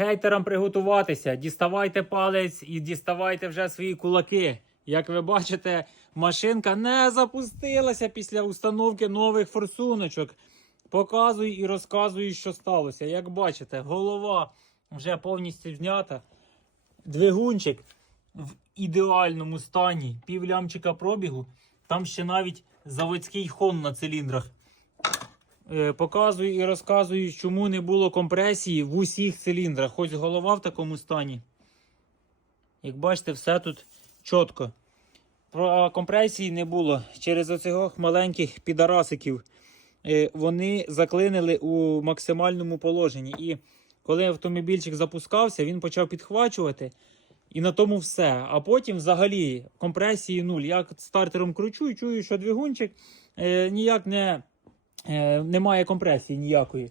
Хейтерам приготуватися, діставайте палець і діставайте вже свої кулаки. Як ви бачите, машинка не запустилася після установки нових форсуночок. Показую і розказую, що сталося. Як бачите, голова вже повністю знята. Двигунчик в ідеальному стані, пів лямчика пробігу. Там ще навіть заводський хон на циліндрах. Е, Показую і розказую, чому не було компресії в усіх циліндрах. Хоч голова в такому стані. Як бачите, все тут чітко. Про компресії не було через оцих маленьких підарасиків. Е, Вони заклинили у максимальному положенні. І коли автомобільчик запускався, він почав підхвачувати. І на тому все. А потім взагалі компресії нуль. Я стартером кручу і чую, що двигунчик е, ніяк не, немає компресії ніякої.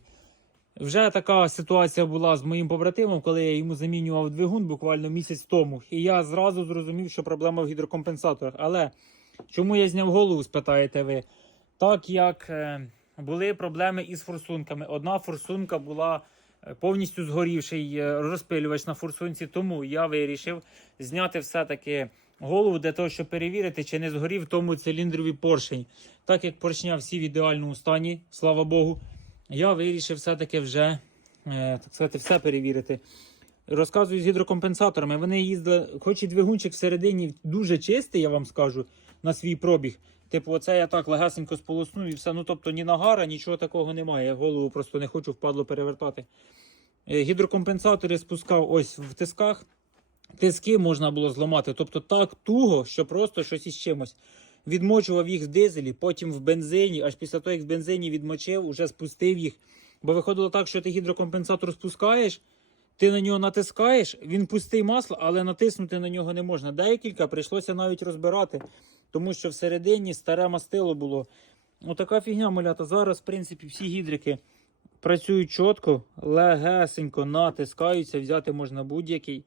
Вже така ситуація була з моїм побратимом, коли я йому замінював двигун буквально місяць тому. І я зразу зрозумів, що проблема в гідрокомпенсаторах. Але чому я зняв голову, спитаєте ви? Так як е, були проблеми із форсунками. Одна форсунка була е, повністю згорівший е, розпилювач на форсунці, тому я вирішив зняти все-таки голову для того, щоб перевірити, чи не згорів тому циліндрові поршень. Так як поршня всі в ідеальному стані, слава Богу, я вирішив все-таки вже е, так сказати, все перевірити. Розказую з гідрокомпенсаторами. Вони їздили, хоч і двигунчик всередині дуже чистий, я вам скажу, на свій пробіг. Типу, оце я так легесенько сполосну і все. Ну тобто ні нагара, нічого такого немає. Я голову просто не хочу впадло перевертати. Е, Гідрокомпенсатори спускав ось в тисках. Тиски можна було зламати. Тобто так туго, що просто щось із чимось. Відмочував їх в дизелі, потім в бензині, аж після того, як в бензині відмочив, уже спустив їх. Бо виходило так, що ти гідрокомпенсатор спускаєш, ти на нього натискаєш, він пустий масло, але натиснути на нього не можна. Декілька прийшлося навіть розбирати, тому що всередині старе мастило було. Отака фігня малята. Зараз, в принципі, всі гідрики працюють чітко, легесенько натискаються, взяти можна будь-який.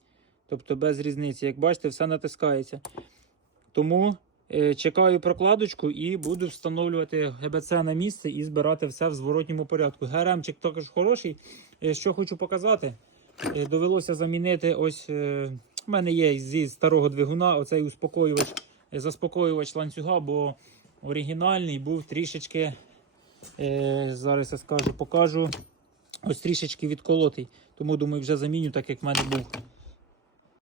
Тобто без різниці. Як бачите, все натискається. Тому е, чекаю прокладочку і буду встановлювати ГБЦ на місце і збирати все в зворотньому порядку. ГРМчик також хороший. Е, що хочу показати, е, довелося замінити ось. Е, в мене є зі старого двигуна оцей успокоювач, заспокоювач ланцюга, бо оригінальний був трішечки. Е, зараз я скажу, покажу. Ось трішечки відколотий. Тому думаю, вже заміню, так як в мене був